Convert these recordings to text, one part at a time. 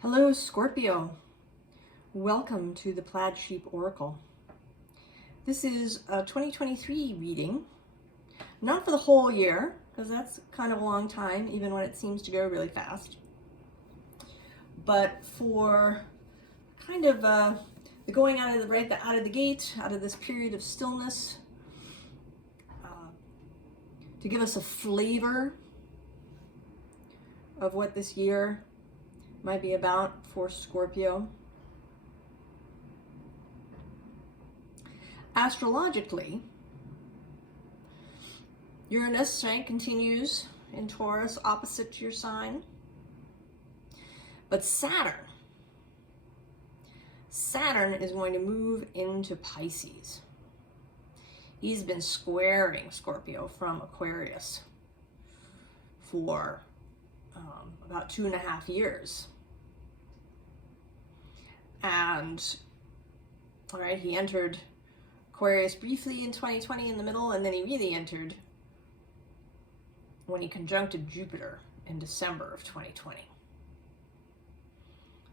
Hello, Scorpio. Welcome to the Plaid Sheep Oracle. This is a 2023 reading, not for the whole year, because that's kind of a long time, even when it seems to go really fast, but for kind of the going out of the gate, out of this period of stillness, to give us a flavor of what this year might be about for Scorpio. Astrologically, Uranus, right, continues in Taurus, opposite to your sign. But Saturn is going to move into Pisces. He's been squaring Scorpio from Aquarius for about 2.5 years. And, all right, he entered Aquarius briefly in 2020 in the middle, and then he really entered when he conjuncted Jupiter in December of 2020.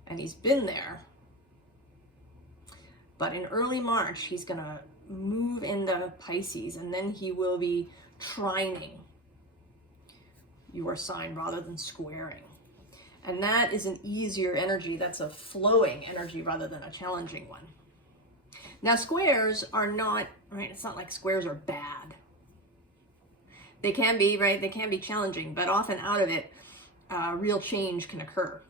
And he's been there, but in early March, he's going to move into Pisces, and then he will be trining your sign rather than squaring. And that is an easier energy. That's a flowing energy rather than a challenging one. Now, squares are not, right? It's not like squares are bad. They can be, right? They can be challenging, but often out of it, real change can occur.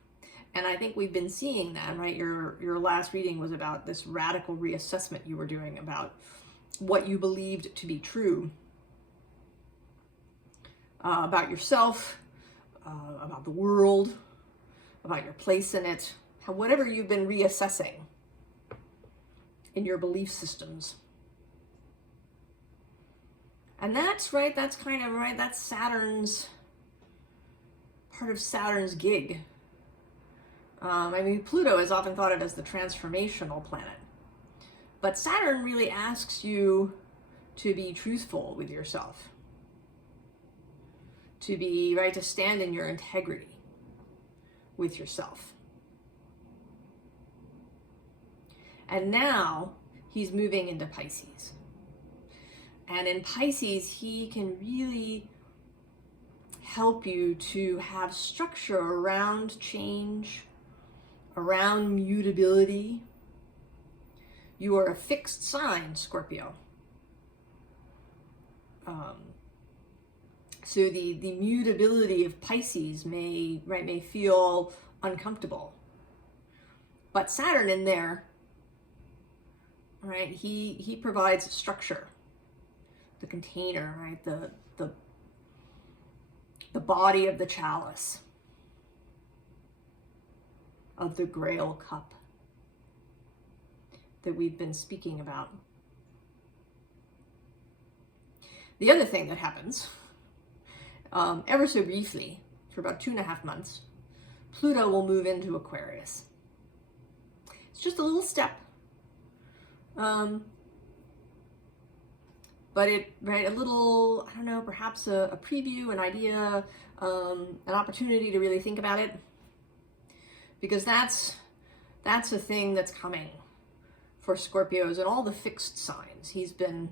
And I think we've been seeing that, right? Your last reading was about this radical reassessment you were doing about what you believed to be true about yourself, about the world, about your place in it, whatever you've been reassessing in your belief systems. And that's right, that's kind of right, that's Saturn's, part of Saturn's gig. I mean, Pluto is often thought of as the transformational planet, but Saturn really asks you to be truthful with yourself, to be, right, to stand in your integrity with yourself. And now he's moving into Pisces. And in Pisces, he can really help you to have structure around change, around mutability. You are a fixed sign, Scorpio. So the mutability of Pisces may feel uncomfortable. But Saturn in there, right, he provides structure, the container, right, the body of the chalice, of the Grail cup that we've been speaking about. The other thing that happens, ever so briefly, for about 2.5 months, Pluto will move into Aquarius. It's just a little step. But a little, I don't know, perhaps a preview, an idea, an opportunity to really think about it. Because that's a thing that's coming for Scorpios and all the fixed signs. He's been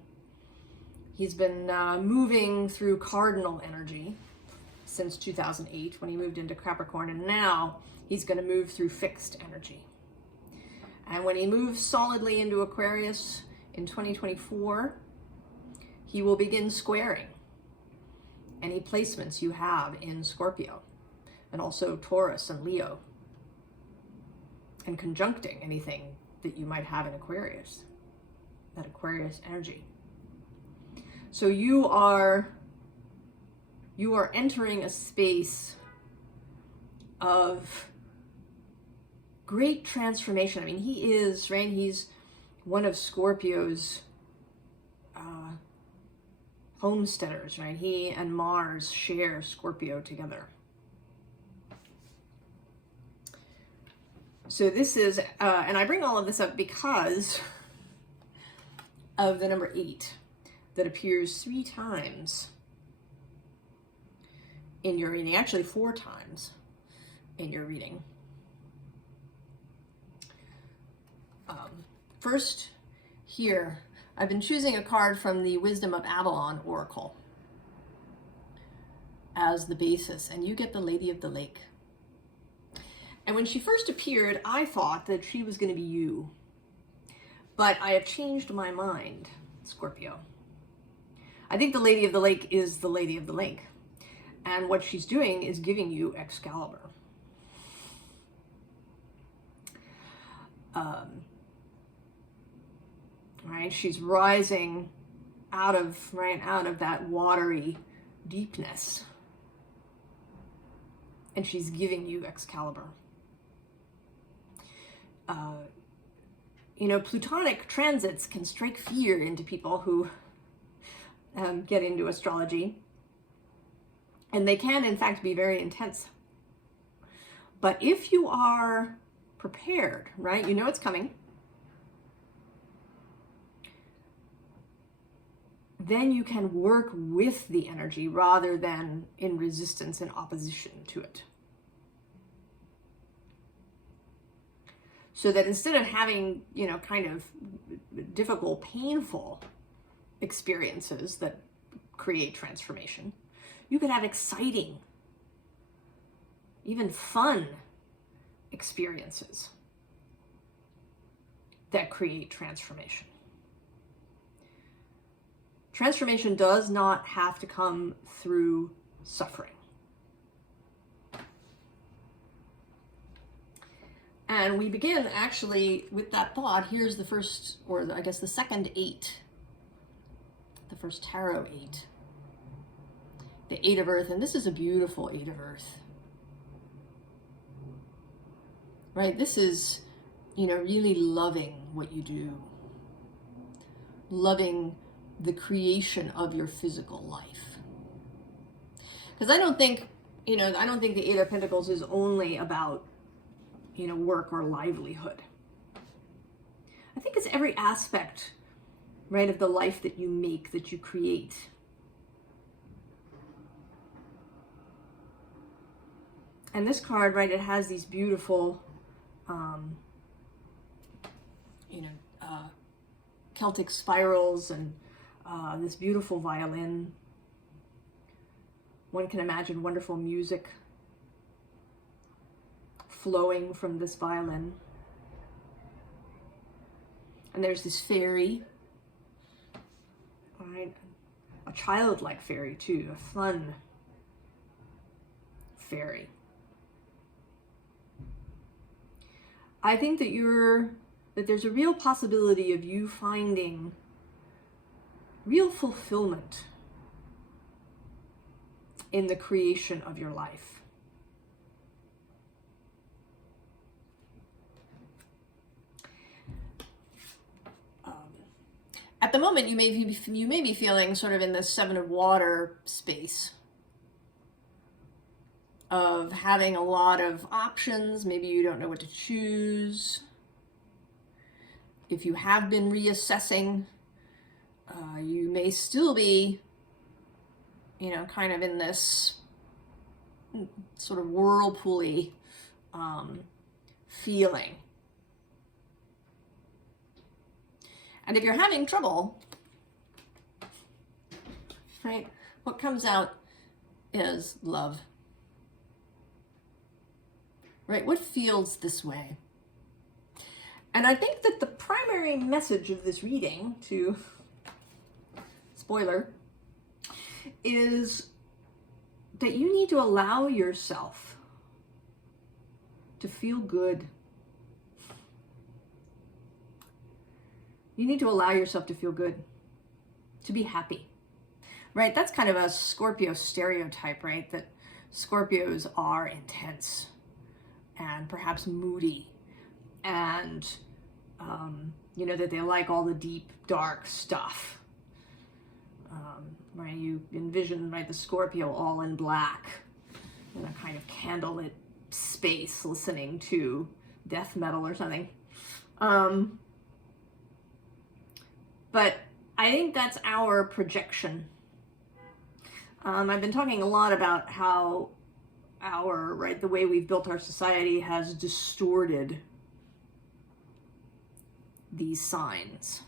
moving through cardinal energy since 2008 when he moved into Capricorn, and now he's going to move through fixed energy. And when he moves solidly into Aquarius in 2024, he will begin squaring any placements you have in Scorpio, and also Taurus and Leo, and conjuncting anything that you might have in Aquarius, that Aquarius energy. So you are entering a space of great transformation. I mean, he is, right? He's one of Scorpio's homesteaders, right? He and Mars share Scorpio together. So this is, and I bring all of this up because of the number 8 that appears 3 times in your reading, actually 4 times in your reading. First, here, I've been choosing a card from the Wisdom of Avalon Oracle as the basis, and you get the Lady of the Lake. And when she first appeared, I thought that she was going to be you. But I have changed my mind, Scorpio. I think the Lady of the Lake is the Lady of the Lake. And what she's doing is giving you Excalibur. Right? She's rising out of that watery deepness. And she's giving you Excalibur. You know, Plutonic transits can strike fear into people who get into astrology. And they can, in fact, be very intense. But if you are prepared, right, you know it's coming, then you can work with the energy rather than in resistance and opposition to it. So that instead of having, you know, kind of difficult, painful experiences that create transformation, you could have exciting, even fun experiences that create transformation. Transformation does not have to come through suffering. And we begin actually with that thought. Here's the first, or I guess the second 8. The first tarot 8. The 8 of Earth, and this is a beautiful 8 of Earth. Right? This is, you know, really loving what you do. Loving the creation of your physical life. Because I don't think, you know, I don't think the 8 of Pentacles is only about, you know, work or livelihood. I think it's every aspect, right, of the life that you make, that you create. And this card, right, it has these beautiful, you know, Celtic spirals and this beautiful violin. One can imagine wonderful music flowing from this violin. And there's this fairy, all right, a childlike fairy too, a fun fairy. I think that there's a real possibility of you finding real fulfillment in the creation of your life. At the moment, you may be feeling sort of in the 7 of Water space of having a lot of options. Maybe you don't know what to choose. If you have been reassessing, you may still be, you know, kind of in this sort of whirlpool-y feeling. And if you're having trouble, right, what comes out is love. Right? What feels this way? And I think that the primary message of this reading, to spoiler, is that you need to allow yourself to feel good. You need to allow yourself to feel good, to be happy, right? That's kind of a Scorpio stereotype, right? That Scorpios are intense and perhaps moody, and you know, that they like all the deep, dark stuff. Right? You envision, right, the Scorpio all in black in a kind of candlelit space listening to death metal or something. But I think that's our projection. I've been talking a lot about how the way we've built our society has distorted these signs,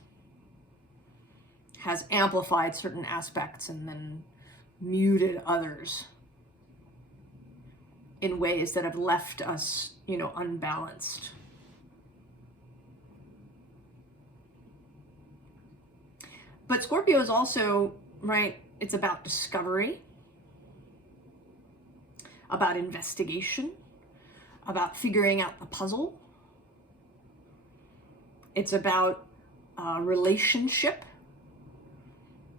has amplified certain aspects and then muted others in ways that have left us, you know, unbalanced. But Scorpio is also, right, it's about discovery, about investigation, about figuring out the puzzle. It's about relationship,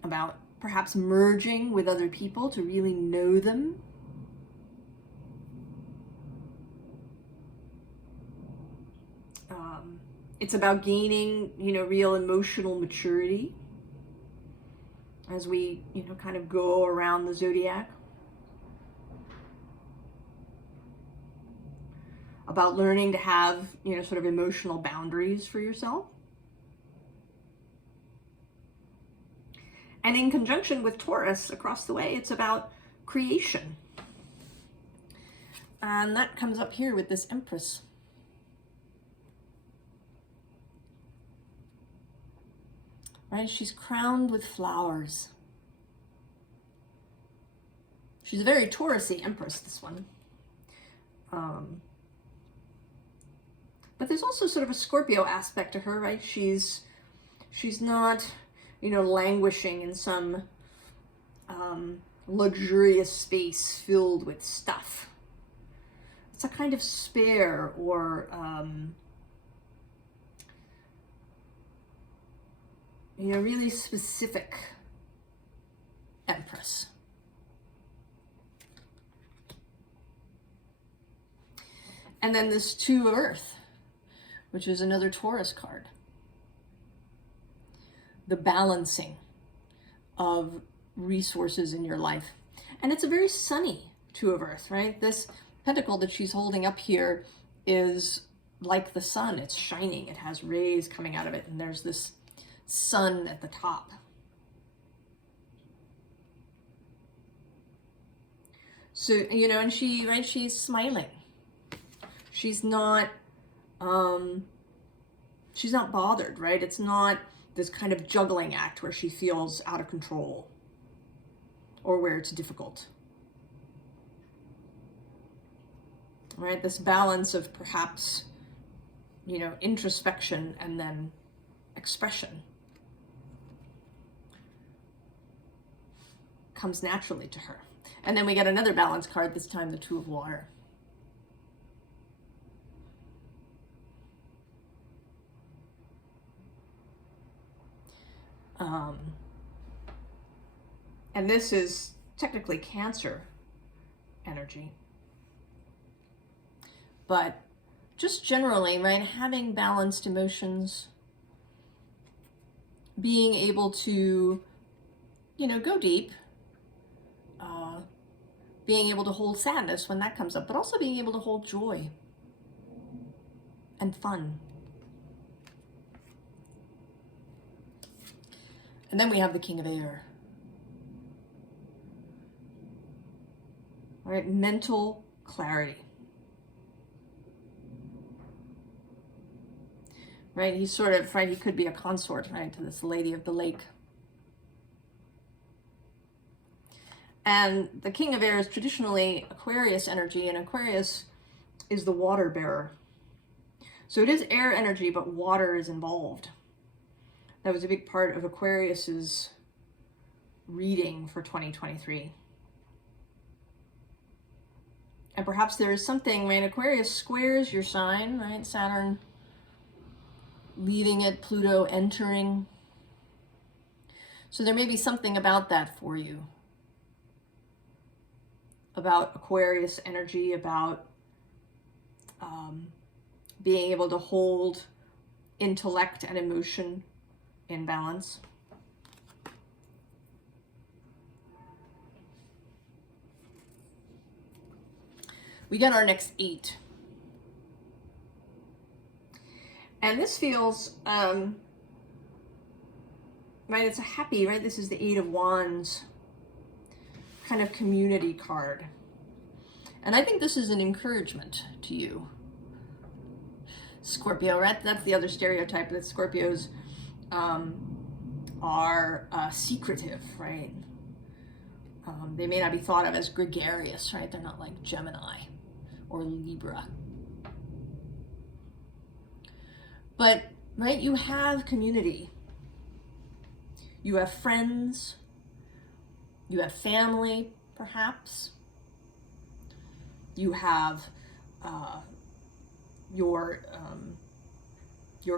about perhaps merging with other people to really know them. It's about gaining, you know, real emotional maturity as we, you know, kind of go around the zodiac. About learning to have, you know, sort of emotional boundaries for yourself. And in conjunction with Taurus across the way, it's about creation. And that comes up here with this Empress. Right? She's crowned with flowers. She's a very Taurus-y Empress, this one. But there's also sort of a Scorpio aspect to her, right? She's not, you know, languishing in some luxurious space filled with stuff. It's a kind of spare or, you know, really specific Empress. And then this Two of Earth, which is another Taurus card. The balancing of resources in your life. And it's a very sunny Two of Earth, right? This pentacle that she's holding up here is like the sun. It's shining. It has rays coming out of it. And there's this sun at the top. So, you know, and she, right, she's smiling. She's not bothered, right? It's not this kind of juggling act where she feels out of control or where it's difficult. Right? This balance of perhaps, you know, introspection and then expression comes naturally to her. And then we get another balance card, this time the Two of Water. And this is technically Cancer energy. But just generally, right, having balanced emotions, being able to, you know, go deep, being able to hold sadness when that comes up, but also being able to hold joy and fun. And then we have the King of Air. All right, mental clarity. Right, he's sort of, right, he could be a consort, right, to this Lady of the Lake. And the King of Air is traditionally Aquarius energy, and Aquarius is the water bearer. So it is air energy, but water is involved. That was a big part of Aquarius's reading for 2023. And perhaps there is something, right, Aquarius squares your sign, right, Saturn leaving it, Pluto entering. So there may be something about that for you. About Aquarius energy, about being able to hold intellect and emotion in balance. We get our next 8. And this feels, right, it's a happy, right? This is the 8 of Wands kind of community card. And I think this is an encouragement to you. Scorpio, right? That's the other stereotype, that Scorpios are secretive, right? They may not be thought of as gregarious, right? They're not like Gemini or Libra. But, right, you have community. You have friends. You have family, perhaps. You have your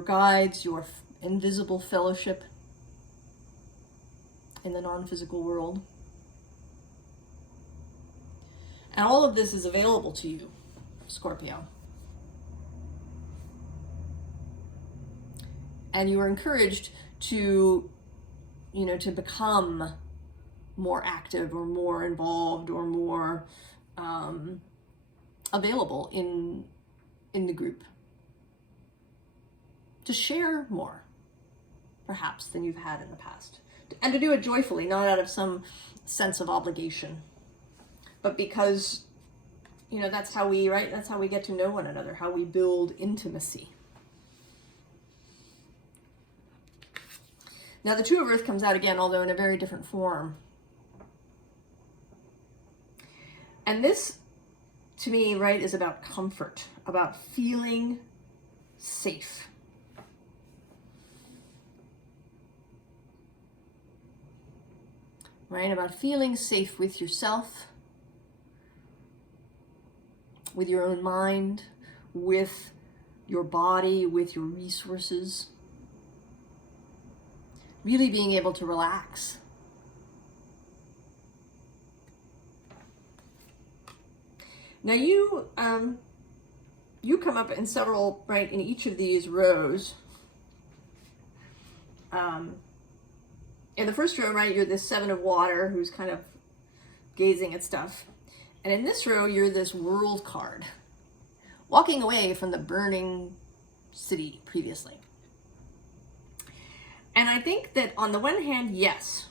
guides, your invisible fellowship in the non-physical world. And all of this is available to you, Scorpio. And you are encouraged to, to become more active or more involved or more available in the group. To share more, perhaps, than you've had in the past. And to do it joyfully, not out of some sense of obligation, but because, that's how we, right? That's how we get to know one another, how we build intimacy. Now, the Two of Earth comes out again, although in a very different form. And this, to me, right, is about comfort, about feeling safe. Right, about feeling safe with yourself, with your own mind, with your body, with your resources. Really being able to relax. Now you come up in several, right, in each of these rows. In the first row, right, you're this Seven of Water who's kind of gazing at stuff. And in this row, you're this World card, walking away from the burning city previously. And I think that on the one hand, yes,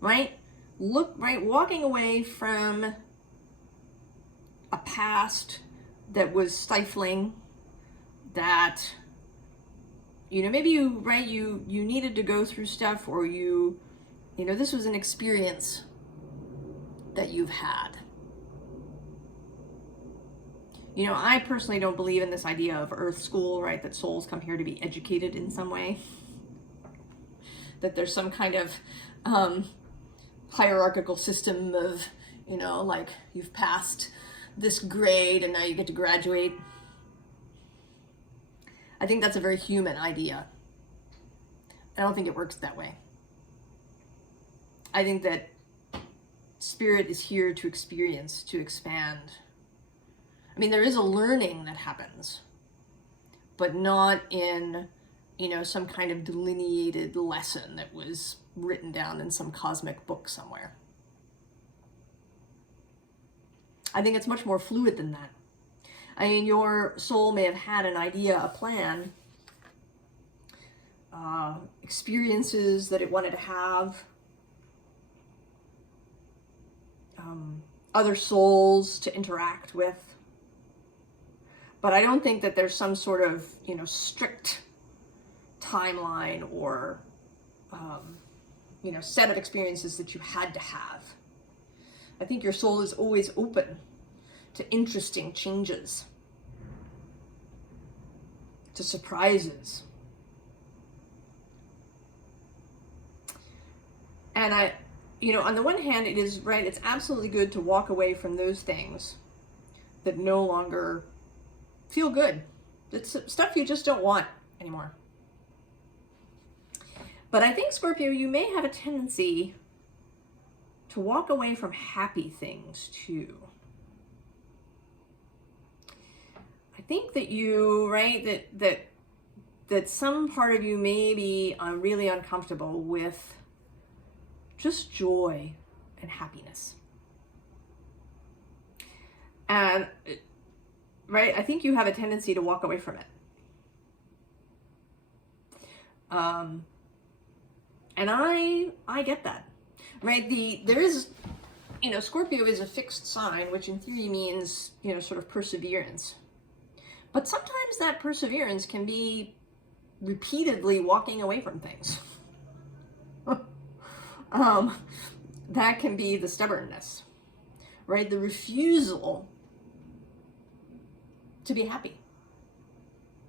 right? Walking away from a past that was stifling, that, maybe you needed to go through stuff, or this was an experience that you've had. I personally don't believe in this idea of Earth School, right? That souls come here to be educated in some way. That there's some kind of hierarchical system of, like you've passed this grade and now you get to graduate. I think that's a very human idea. I don't think it works that way. I think that spirit is here to experience, to expand. I mean, there is a learning that happens, but not in, some kind of delineated lesson that was written down in some cosmic book somewhere. I think it's much more fluid than that. I mean, your soul may have had an idea, a plan, experiences that it wanted to have, other souls to interact with. But I don't think that there's some sort of, strict timeline or, set of experiences that you had to have. I think your soul is always open to interesting changes, to surprises. And on the one hand, it is right, it's absolutely good to walk away from those things that no longer feel good. It's stuff you just don't want anymore. But I think, Scorpio, you may have a tendency to walk away from happy things too. I think that you, right, that some part of you may be really uncomfortable with just joy and happiness. And, right, I think you have a tendency to walk away from it. And I get that, right? There is, Scorpio is a fixed sign, which in theory means, sort of perseverance. But sometimes that perseverance can be repeatedly walking away from things. That can be the stubbornness, right? The refusal to be happy.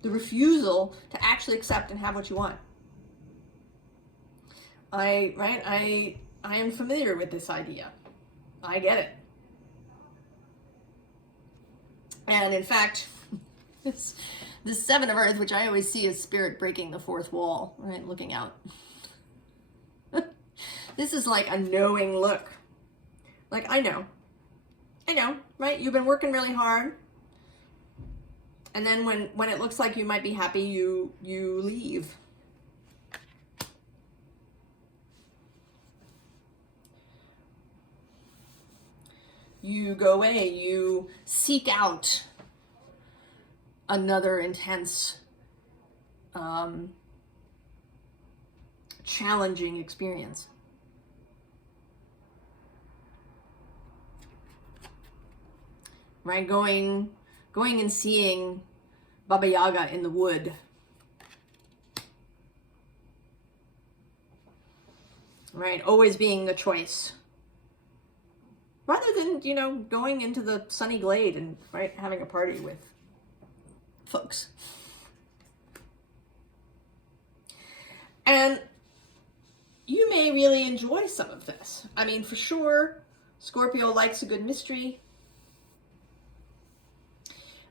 The refusal to actually accept and have what you want. I am familiar with this idea. I get it. And in fact, this Seven of Earth, which I always see as spirit breaking the fourth wall, right? Looking out. This is like a knowing look. Like, I know, right? You've been working really hard. And then when it looks like you might be happy, you leave. You go away, you seek out another intense, challenging experience. Right? Going and seeing Baba Yaga in the wood. Right? Always being the choice. Rather than, going into the sunny glade and, right, having a party with folks. And you may really enjoy some of this. I mean, for sure, Scorpio likes a good mystery.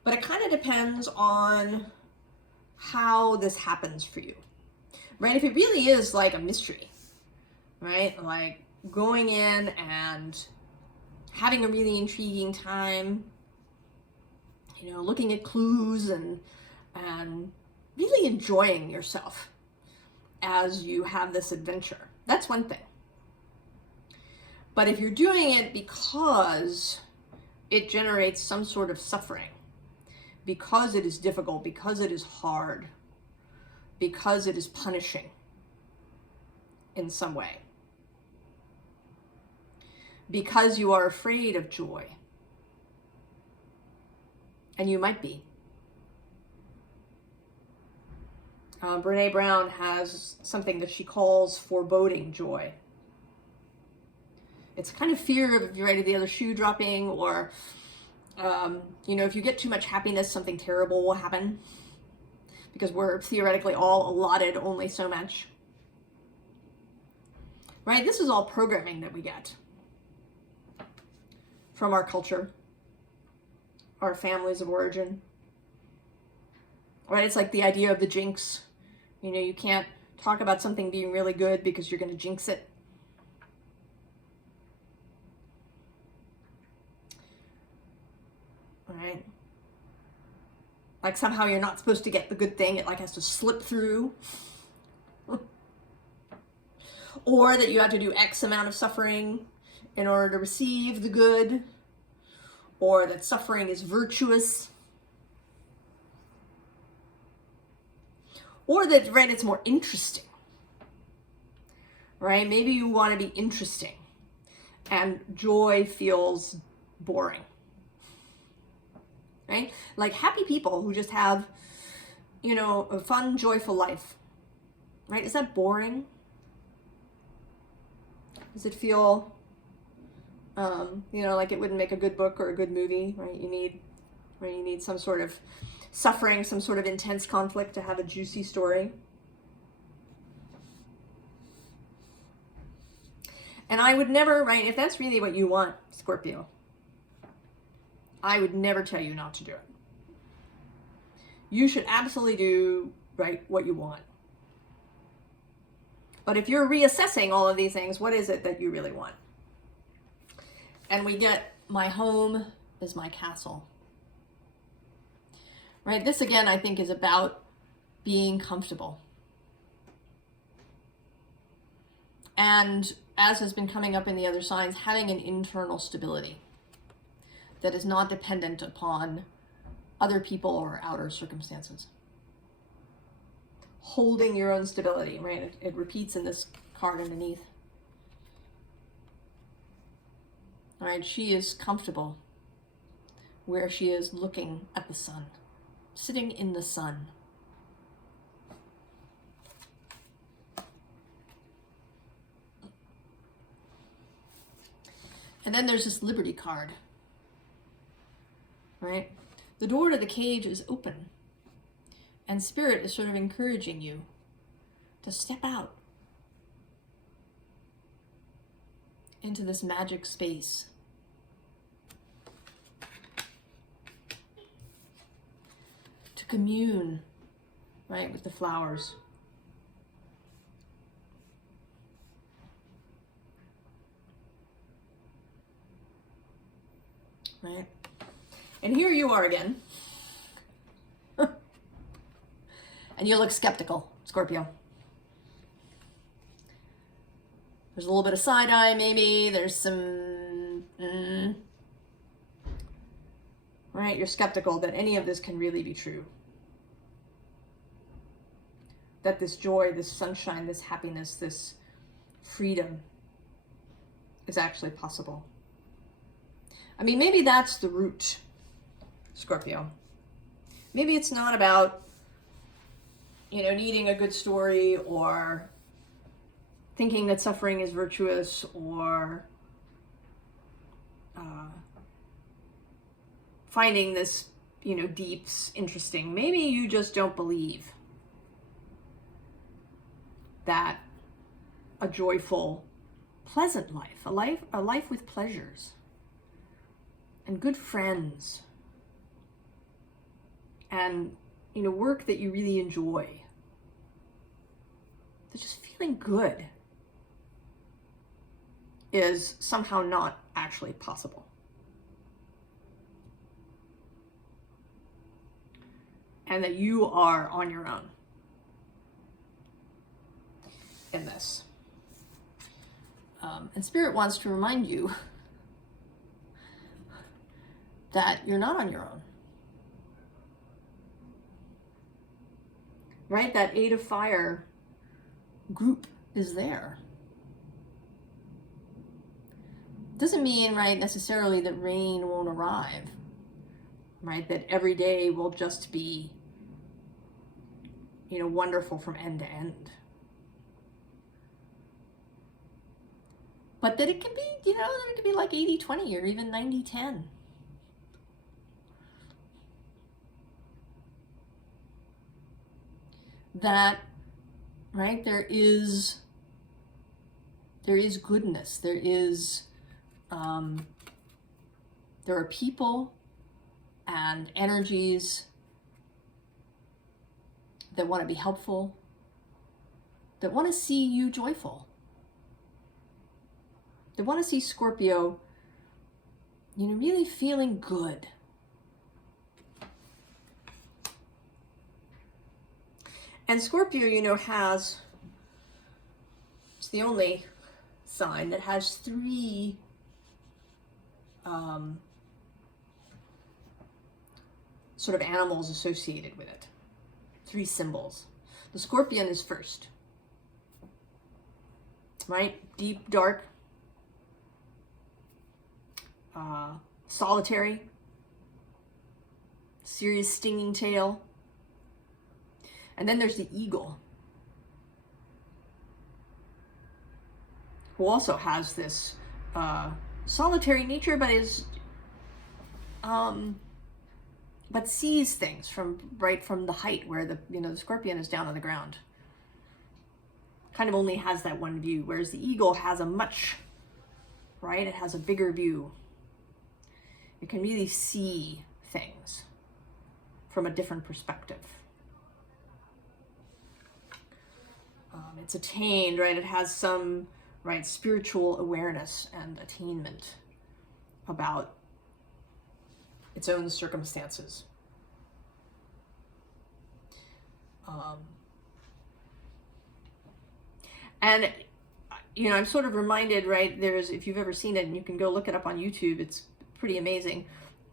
But it kind of depends on how this happens for you, right? If it really is like a mystery, right? Like going in and having a really intriguing time, looking at clues and really enjoying yourself as you have this adventure. That's one thing. But if you're doing it because it generates some sort of suffering, because it is difficult, because it is hard, because it is punishing in some way, because you are afraid of joy, and you might be. Brene Brown has something that she calls foreboding joy. It's kind of fear of, right, the other shoe dropping, or if you get too much happiness, something terrible will happen, because we're theoretically all allotted only so much. Right? This is all programming that we get from our culture, our families of origin. Right? It's like the idea of the jinx. You can't talk about something being really good because you're going to jinx it. Right? Like somehow you're not supposed to get the good thing. It like has to slip through. Or that you have to do X amount of suffering in order to receive the good. Or that suffering is virtuous. Or that, right, it's more interesting. Right? Maybe you want to be interesting. And joy feels boring. Right? Like happy people who just have, a fun, joyful life. Right? Is that boring? Does it feel, like it wouldn't make a good book or a good movie? Right? You need some sort of suffering, some sort of intense conflict to have a juicy story. And I would never, right, if that's really what you want, Scorpio, I would never tell you not to do it. You should absolutely do, right, what you want. But if you're reassessing all of these things, what is it that you really want? And we get, my home is my castle. Right? This, again, I think is about being comfortable. And as has been coming up in the other signs, having an internal stability that is not dependent upon other people or outer circumstances. Holding your own stability, right? It repeats in this card underneath. All right, she is comfortable where she is looking at the sun. sitting in the sun. And then there's this Liberty card, right? The door to the cage is open, and Spirit is sort of encouraging you to step out into this magic space. To commune, right, with the flowers. Right? And here you are again. And you look skeptical, Scorpio. There's a little bit of side eye, maybe. There's some... Right? You're skeptical that any of this can really be true. That this joy, this sunshine, this happiness, this freedom is actually possible. I mean, maybe that's the root, Scorpio. Maybe it's not about, you know, needing a good story or thinking that suffering is virtuous or finding this, you know, deeps interesting. Maybe you just don't believe that a joyful, pleasant life, a life with pleasures and good friends and, you know, work that you really enjoy, that just feeling good is somehow not actually possible. And that you are on your own in this. And Spirit wants to remind you that you're not on your own. Right? That Eight of Fire group is there. Doesn't mean, right, necessarily that rain won't arrive. Right? That every day will just be, you know, wonderful from end to end. But that it can be, you know, that it can be like 80-20 or even 90-10. That, right, there is goodness. There are people and energies that want to be helpful, that want to see you joyful. They want to see Scorpio, you know, really feeling good. And Scorpio, you know, it's the only sign that has three sort of animals associated with it. Three symbols. The scorpion is first. Right? Deep, dark, solitary, serious stinging tail. And then there's the eagle, who also has this solitary nature, but is but sees things from right from the height where the scorpion is down on the ground. Kind of only has that one view, whereas the eagle has a much, right? It has a bigger view. It can really see things from a different perspective. It's attained, right? It has some, right, spiritual awareness and attainment about its own circumstances. And, you know, I'm sort of reminded, right, if you've ever seen it, and you can go look it up on YouTube, it's pretty amazing,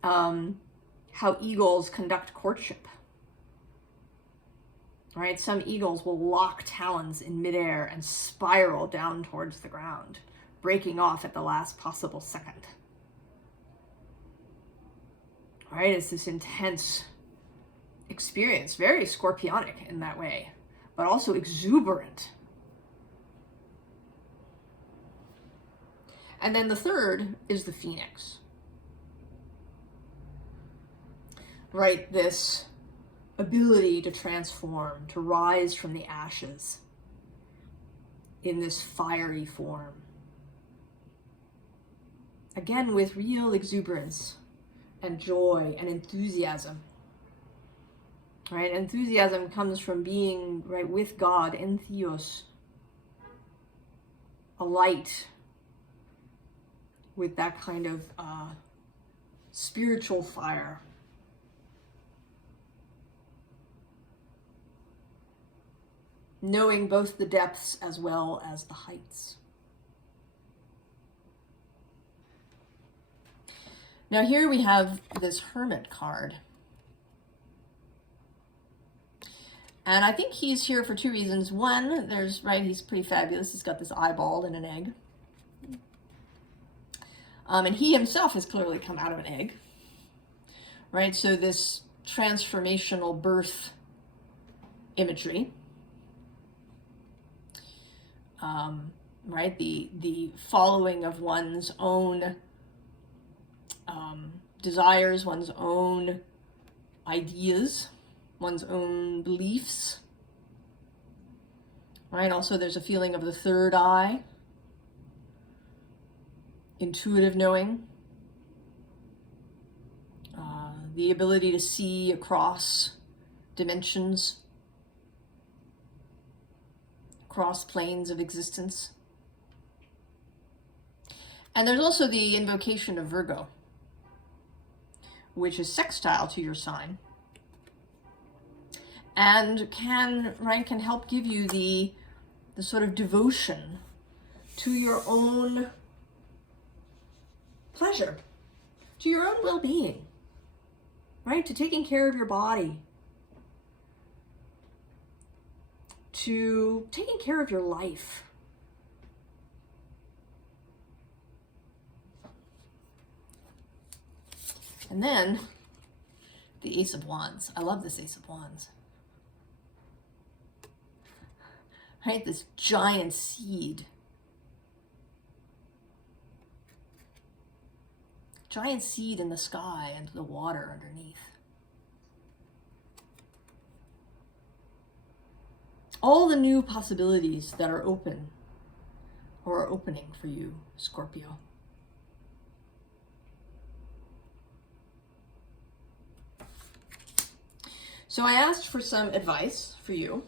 how eagles conduct courtship. Right? Some eagles will lock talons in midair and spiral down towards the ground, breaking off at the last possible second. Right? It's this intense, experience, very scorpionic in that way, but also exuberant. And then the third is the Phoenix. Right? This ability to transform, to rise from the ashes in this fiery form. Again, with real exuberance and joy and enthusiasm. Right? Enthusiasm comes from being right with God in Theos, a light with that kind of spiritual fire. Knowing both the depths as well as the heights. Now here we have this Hermit card. And I think he's here for two reasons. One, he's pretty fabulous. He's got this eyeball and an egg. And he himself has clearly come out of an egg, right? So this transformational birth imagery, right? The following of one's own desires, one's own ideas, one's own beliefs, right? Also, there's a feeling of the third eye, intuitive knowing, the ability to see across dimensions, across planes of existence. And there's also the invocation of Virgo, which is sextile to your sign, and can help give you the sort of devotion to your own pleasure, to your own well-being, right? To taking care of your body, to taking care of your life. And then the Ace of Wands. I love this Ace of Wands. Right? This giant seed. Giant seed in the sky and the water underneath. All the new possibilities that are open or are opening for you, Scorpio. So I asked for some advice for you.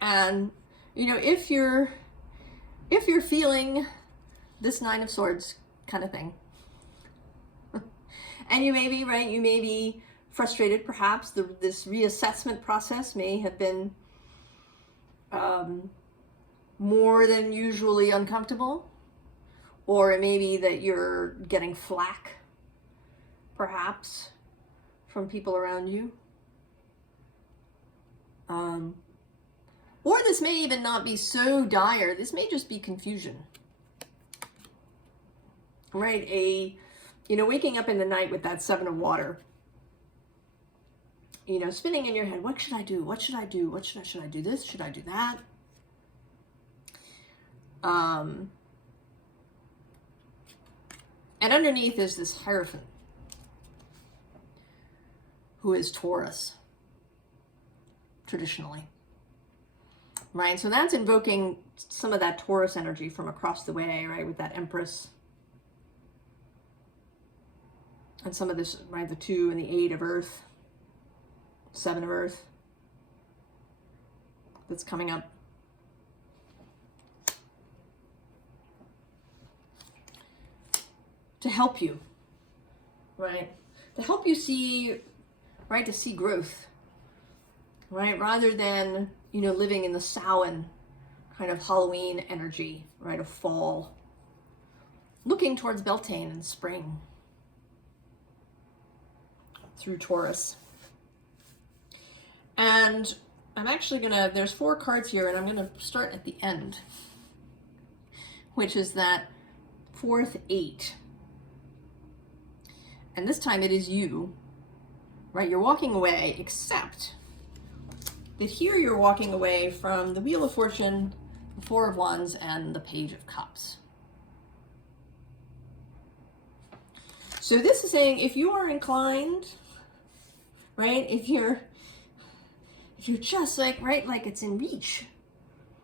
And, if you're feeling this Nine of Swords kind of thing, and you may be frustrated, perhaps this reassessment process may have been more than usually uncomfortable, or it may be that you're getting flack, perhaps, from people around you. Or this may even not be so dire. This may just be confusion. Right? Waking up in the night with that Seven of Water. Spinning in your head, what should I do? What should I do? Should I do this? Should I do that? And underneath is this Hierophant, who is Taurus, traditionally. Right, so that's invoking some of that Taurus energy from across the way, right, with that Empress. And some of this, right, the 2 and the 8 of Earth, 7 of Earth, that's coming up. To help you, right? To help you see, right, to see growth, right? Rather than, living in the Samhain kind of Halloween energy, right, of fall. Looking towards Beltane and spring through Taurus. And I'm actually there's 4 cards here, and I'm gonna start at the end, which is that 4th 8. And this time it is you right? You're walking away, except that here you're walking away from the Wheel of Fortune, the Four of Wands, and the Page of Cups. So this is saying if you are inclined, right, if you're just like, right, like it's in reach,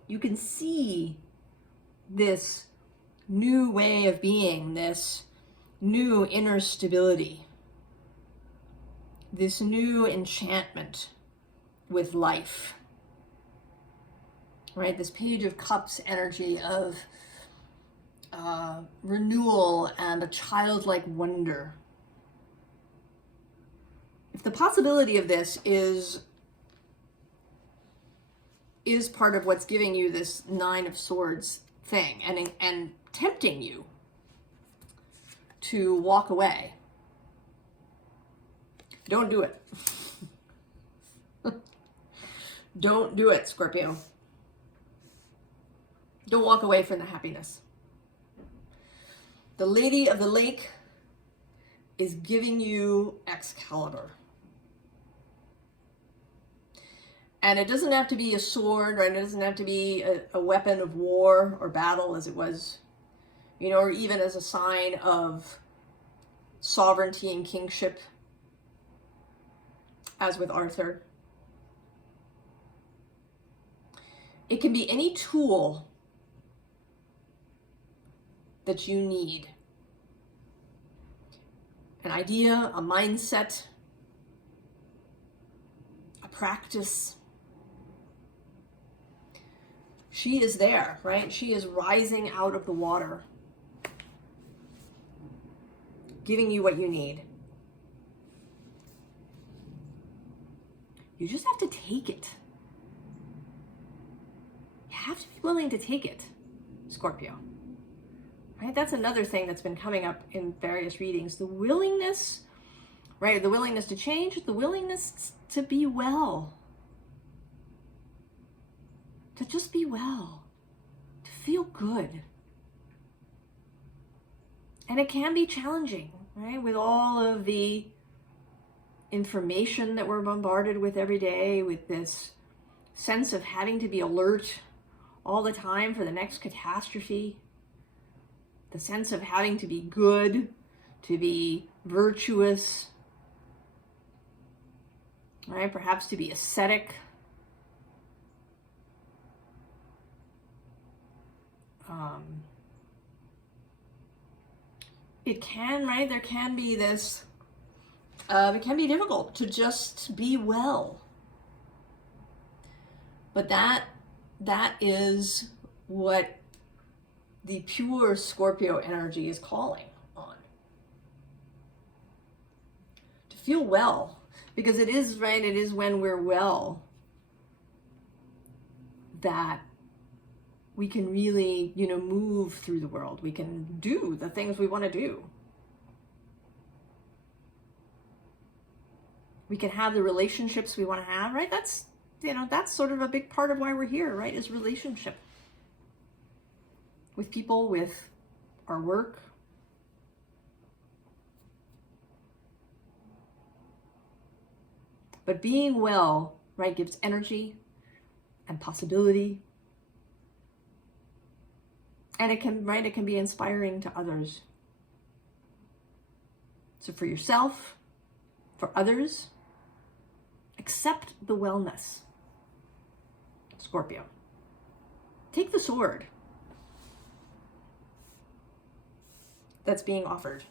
you can see this new way of being, this new inner stability, this new enchantment with life, right? This Page of Cups energy of renewal and a childlike wonder. If the possibility of this is part of what's giving you this Nine of Swords thing and tempting you to walk away, don't do it. Don't do it, Scorpio. Don't walk away from the happiness. The Lady of the Lake is giving you Excalibur. And it doesn't have to be a sword, right? It doesn't have to be a weapon of war or battle as it was, you know, or even as a sign of sovereignty and kingship, as with Arthur. It can be any tool that you need. An idea, a mindset, a practice. She is there, right? She is rising out of the water, giving you what you need. You just have to take it. You have to be willing to take it, Scorpio. Right? That's another thing that's been coming up in various readings. The willingness, right? The willingness to change, the willingness to be well. To just be well. To feel good. And it can be challenging, right? With all of the information that we're bombarded with every day, with this sense of having to be alert all the time for the next catastrophe. The sense of having to be good, to be virtuous, right? Perhaps to be ascetic. It can, right? There can be this, it can be difficult to just be well. But that is what the pure Scorpio energy is calling on. To feel well, because it is, right, it is when we're well that we can really, you know, move through the world. We can do the things we want to do. We can have the relationships we want to have, right? That's, you know, that's sort of a big part of why we're here, right? Is relationship. With people, with our work. But being well, right, gives energy and possibility. And it can, right, it can be inspiring to others. So for yourself, for others, accept the wellness. Scorpio. Take the sword that's being offered.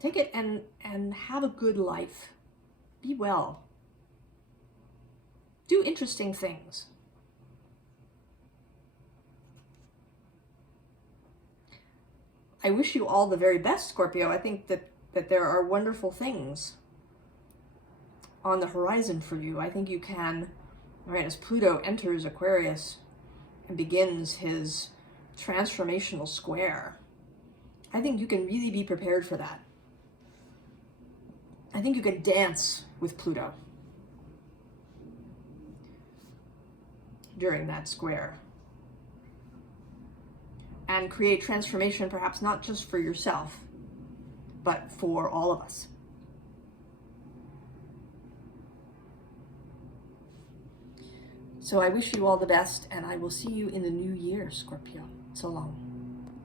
Take it and have a good life. Be well. Do interesting things. I wish you all the very best, Scorpio. I think that there are wonderful things on the horizon for you. I think you can, right, as Pluto enters Aquarius and begins his transformational square, I think you can really be prepared for that. I think you can dance with Pluto during that square and create transformation, perhaps not just for yourself, but for all of us. So I wish you all the best, and I will see you in the new year, Scorpio. So long.